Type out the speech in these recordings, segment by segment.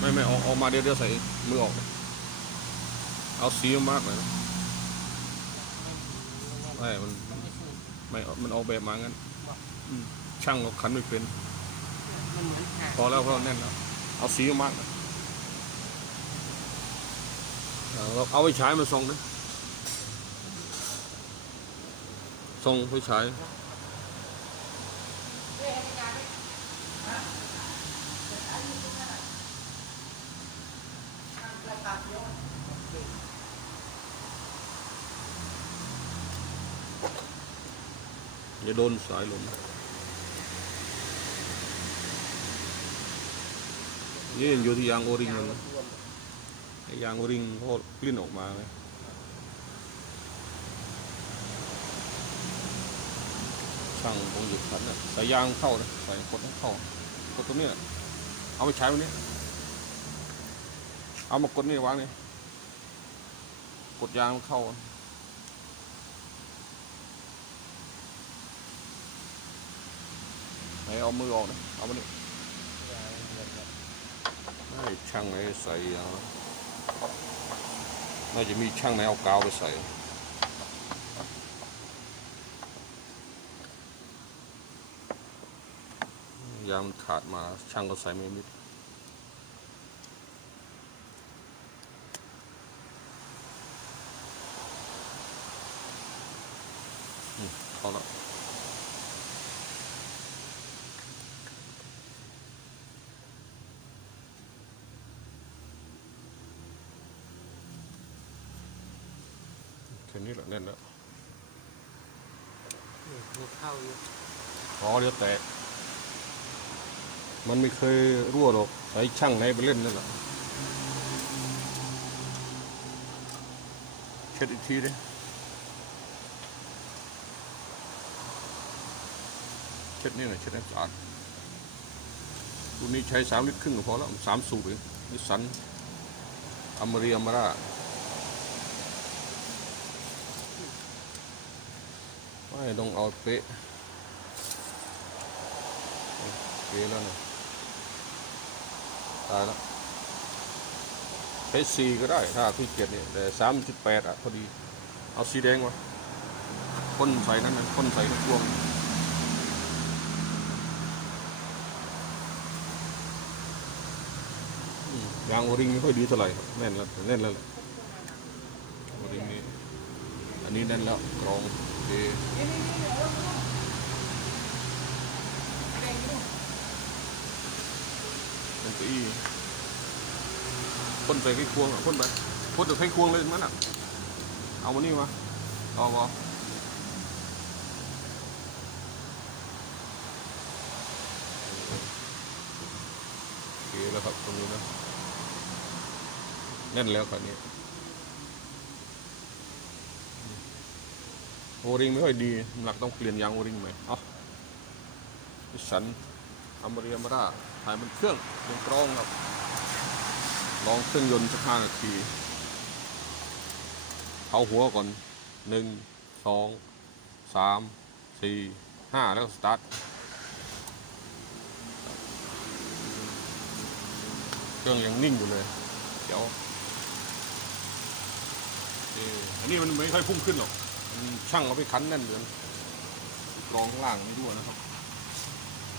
ไม่ไม่ออกออกมาเดี๋ยวเดี๋ยวใส่มือออก เอาสีมากเลยนะไม่มันไม่สู้ไม่มันออกแบบมางั้นอืมช่างเราขันไม่เป็นมันเหมือนหาพอแล้วพอแน่นแล้วเอาสีมากนะเอาเราเอาไปใช้มาส่งนะส่งไปใช้ อย่าโดนสายลมนี่อยู่ที่ยางโอริงมันะยางโอริงเขากลิ้นออกมาไงช่างคงหยุดขันนะใส่ยางเข้านะใส่กดให้เข้า กดตรงนี้นะเอาไปใช้วันนี้ เอามากดนี่วางนี่กดยางเข้าไหนเอามือออกนะเอามานี่ให้ช่างไหนใส่เอาน่าจะมีช่างไหนเอากาวไปใส่ยางมันขาดมาช่างก็ใส่ไม่มิดอืมเอาละ แค่นี้แหละแน่นแล้วหัวเข้าอยู่อ๋อเดี๋ยวแตก มันไม่เคยรั่วหรอกใส่ช่างไหนไปเล่นนั่นแหละเช็ดอีกทีดิเช็ดนี่หน่อยเช็ดให้สะอาดรุ่นนี้ใช้สามลิตรครึ่งก็พอแล้วสามสูบเองนิสสันอเมริอมาร่า ไม่ต้องเอาเป๊ะเกแล้วนะตายแล้วใช้สีก็ได้ถ้าพี่เกียรติเนี่ยแต่สามจุดแปดอะพอดีเอาสีแดงวะพ่นใส่นั่นนะพ่นใส่ในพวงยางโอริงไม่ค่อยดีเท่าไหร่ครับแน่นแล้วแน่นแล้วแหละโอริงนี่อันนี้แน่นแล้วกรอง โอเป็นตีพ่นใส่ไข้ควงอะพ่นไปพ่นใส่ไข้ควงเลยมันอะ เอามานี่มาเอาพอโอเคแล้วครับตรงนี้นะแน่นแล้วคราวนี้ โอริงไม่ค่อยดีหลักต้องเปลี่ยนยางโอริงใหม่เอาดิสันอัมเบรียมาร่าถ่ายมันเครื่องยังกรองครับลองเครื่องยนต์สักห้านาทีเอาหัวก่อนหนึ่งสองสามสี่ห้าแล้วสตาร์ทเครื่องยังนิ่งอยู่เลย เดี๋ยวอันนี้มันไม่ค่อยพุ่งขึ้นหรอก ช่างเอาไปคันแน่นเลยกรองข้างล่างไม่รั่วนะครับ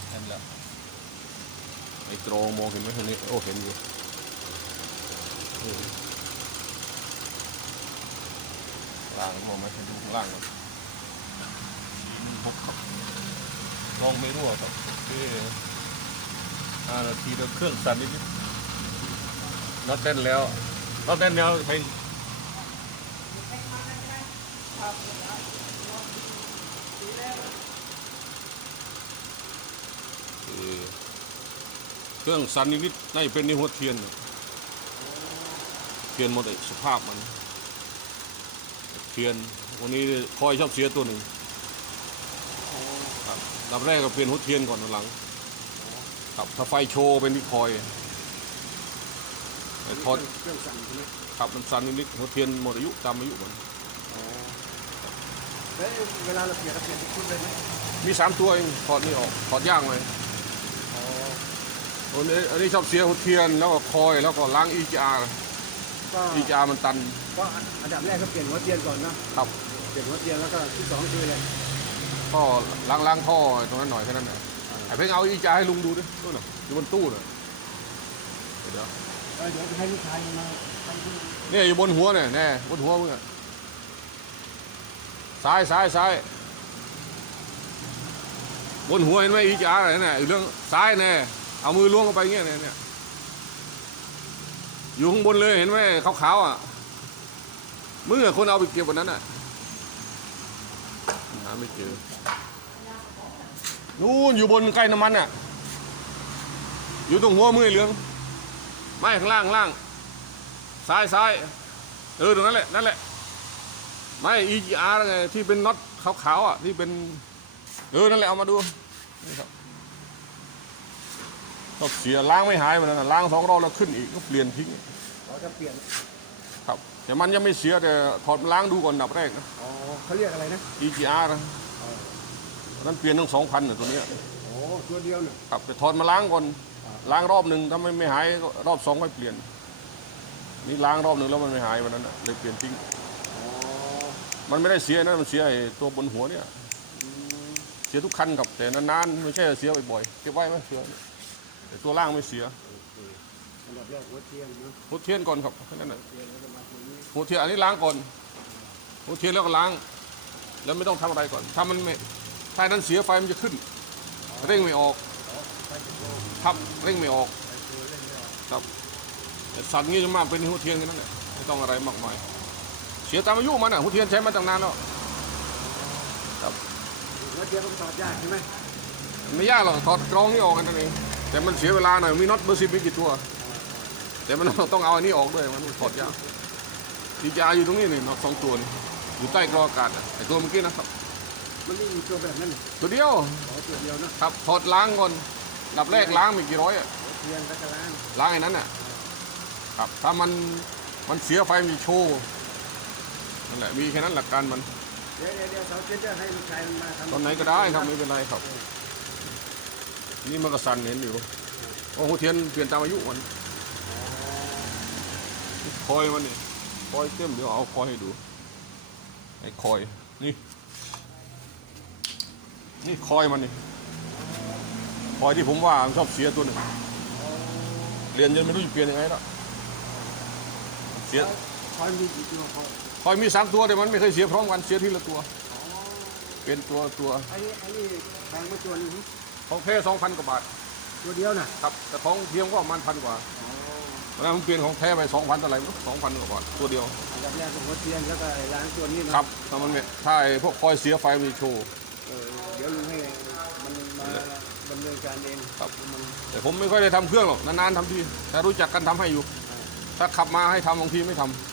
แน่นแล้วไอ้กรองมองเห็นไหมทางนี้ โอ้ เห็นอยู่เออล่างมองไหมเห็นดูข้างล่างครับหกครับลองไม่รั่วครับโอเคห้านาทีแล้วเครื่องสั่นนิดนิดน็อตแน่นแล้วน็อตแน่นแล้วไป เออเครื่องสันนิดๆน่าจะเป็นในหัวเทียนน่ะเทียนหมดเลยสภาพมัน เทียนวันนี้คอยชอบเสียตัวหนึ่งครับดับแรกก็เปลี่ยนหัวเทียนก่อนวันหลัง ครับถ้าไฟโชว์เป็นที่คอยไอ้คอยเครื่องสั่นใช่ไหมขับมันสันนิดๆหัวเทียนหมดอายุตามอายุมันอ๋อ แล้วเวลาเราเปลี่ยนเราเปลี่ยนทุกชุดเลยไหมมีสามตัวเองถอดนี่ออกถอดย่างเลยอ๋ออันนี้อันนี้ชอบเสียหัวเทียนแล้วก็คอยแล้วก็ล้างอีจาก็อีจามันตันก็อันดับแรกก็เปลี่ยนหัวเทียนก่อนนะครับเปลี่ยนหัวเทียนแล้วก็ที่สองคืออะไรก็ล้างล้างท่อตรงนั้นหน่อยแค่นั้นแหละไอ้เพ่งเอาอีจาให้ลุงดูดินู่นน่ะอยู่บนตู้น่ะเดี๋ยวเออเดี๋ยวจะให้ลูกชายมาทำที่เนี่ยอยู่บนหัวเนี่ยแน่บนหัวมึงอะ ซ้ายซ้ายซ้ายบนหัวเห็นไหมอีจาอะไรเนี่ยอยู่เรื่องซ้ายแน่เอามือล้วงเข้าไปเงี้ยเนี่ยเนี่ยอยู่ข้างบนเลยเห็นไหมขาวๆอะเมึงอคนเอาไปเก็บวันนั้นอะหาไม่เจอนู่นอยู่บนใกล้น้ำมันอะ อยู่ตรงหัวมือเหลือง ไม่ข้างล่างล่าง ซ้ายซ้ายเออตรงนั้นแหละนั่นแหละ ไม่ EGR ไงที่เป็นน็อตขาวๆอะที่เป็นเออนั่นแหละเอามาดูนี่ครับก็เสียล้างไม่หายมันนะล้างสองรอบแล้วขึ้นอีกก็เปลี่ยนทิ้งเขาจะเปลี่ยนครับ แต่มันยังไม่เสียแต่ถอดมาล้างดูก่อนดับแรกนะอ๋อเขาเรียกอะไรนะ EGR นะนั้นเปลี่ยนทั้งสองพันน่ะตัวเนี้ยโอ้ตัวเดียวเนี่ยครับแต่ถอดมาล้างก่อนล้างรอบหนึ่งถ้าไม่ไม่หายก็รอบสองค่อยเปลี่ยน นี่ล้างรอบหนึ่งแล้วมันไม่หายวันนั้นน่ะเลยเปลี่ยนทิ้งอ๋อ มันไม่ได้เสียนะมันเสียไอ้ตัวบนหัวเนี่ย เสียทุกคันครับแต่นานๆไม่ใช่เสียบ่อยๆเก็บไว้ไหมเสียแต่ตัวล่างไม่เสียอันดับแรกหัวเทียนนะหัวเทียนก่อนครับแค่นั้นนะเทียนแล้วก็มาตรงนี้หัวเทียนอันนี้ล้างก่อนหัวเทียนแล้วก็ล้าง แล้วไม่ต้องทำอะไรก่อนถ้ามันไม่ถ้านั้นเสียไฟมันจะขึ้น เร่งไม่ออกทับเร่งไม่ออกไปตัวเล่นไม่ออกครับแต่สัตว์งี้จะมากเป็นหัวเทียนกันนั่นแหละไม่ต้องอะไรมากมาย สียตามอายุมันอะหัวเทียนใช้มาตั้งนานแล้วหัวเทียนต้องตอดยากใช่ไหมไม่ยากหรอกถอดกรองนี่ออกกันนั่นเองแต่มันเสียเวลาหน่อยมีน็อตเบอร์สิบไม่กี่ตัว แต่มันต้องเอาอันนี้ออกด้วยมันถอดยากดีจาอยู่ตรงนี้นี่น็อตสองตัวนี่อยู่ใต้กรองอากาศอะไอตัวเมื่อกี้นะครับมันไม่มีตัวแบบนั้นนี่ตัวเดียวขอตัวเดียวนะครับถอดล้างก่อนดับแรกล้างไม่กี่ร้อยอะหัวเทียนก็จะล้างล้างไอ้นั้นอะครับถ้ามันมันเสียไฟมันจะโชว์ นั่นแหละมีแค่นั้นหลักการมัน เดี๋ยวเดี๋ยวเดี๋ยวเสาร์อาทิตย์จะให้ลูกชายมันมาทำตอนไหนก็ได้ครับไม่เป็นไรครับ นี่มันก็สั่นเห็นอยู่โอ้โหเทียนเปลี่ยนตามอายุมันคอยมันนี่คอยเต็มเดี๋ยวเอาคอยให้ดูไอ้คอยนี่นี่คอยมันนี่คอยที่ผมว่ามันชอบเสียตัวหนึ่งเรียนจนไม่รู้จะเปลี่ยนยังไงแล้วเสีย คอยมีกี่ตัวคอย คอยมีสามตัวแต่มันไม่เคยเสียพร้อมกันเสียทีละตัว เป็นตัวตัวไอ้นี่ไอ้นี่แพงมาตัวหนึงของแท้สองพันกว่าบาทตัวเดียวน่ะครับแต่ของเทียมก็ประมาณพันกว่าแล้วมันเปลี่ยนของแท้ไปสองพันเท่าไหร่สองพันกว่าบาทตัวเดียวอันดับแรกก็หัวเทียนแล้วก็ไอ้ล้างตัวนี้นะครับถ้ามันไม่ถ้าไอ้พวกคอยเสียไฟมีโชว์เออเดี๋ยวลุงให้มันมาดำเนินการเองครับมันแต่ผมไม่ค่อยได้ทำเครื่องหรอกนานๆทำทีแต่รู้จักกันทำให้อยู่ ถ้าขับมาให้ทำบางทีไม่ทำ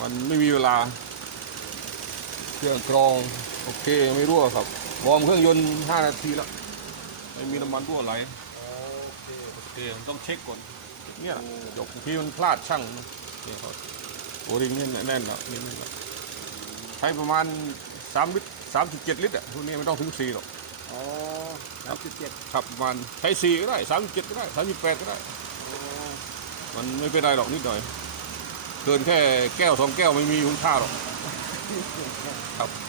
มันไม่มีเวลา เครื่องกรอง โอเคไม่รั่วครับ วอร์มเครื่องยนต์ห้านาทีแล้ว ไม่มีน้ำมันรั่วไหลโอเคโอเคมันต้องเช็คก่อน เนี่ยจบบางทีมันพลาดช่างนะเนี่ยเขาโอริงเนี่ยแน่นแล้วนี่แน่นแล้วใช้ประมาณสามลิตรสามสิบเจ็ดลิตรอะทุกนี้ไม่ต้องถึงสี่หรอกอ๋อสามสิบเจ็ดขับประมาณใช้สี่ก็ได้สามสิบเจ็ดก็ได้สามสิบแปดก็ได้ มันไม่เป็นไรหรอกนิดหน่อย เกินแค่แก้วสองแก้วไม่มีคุณค่าหรอกครับ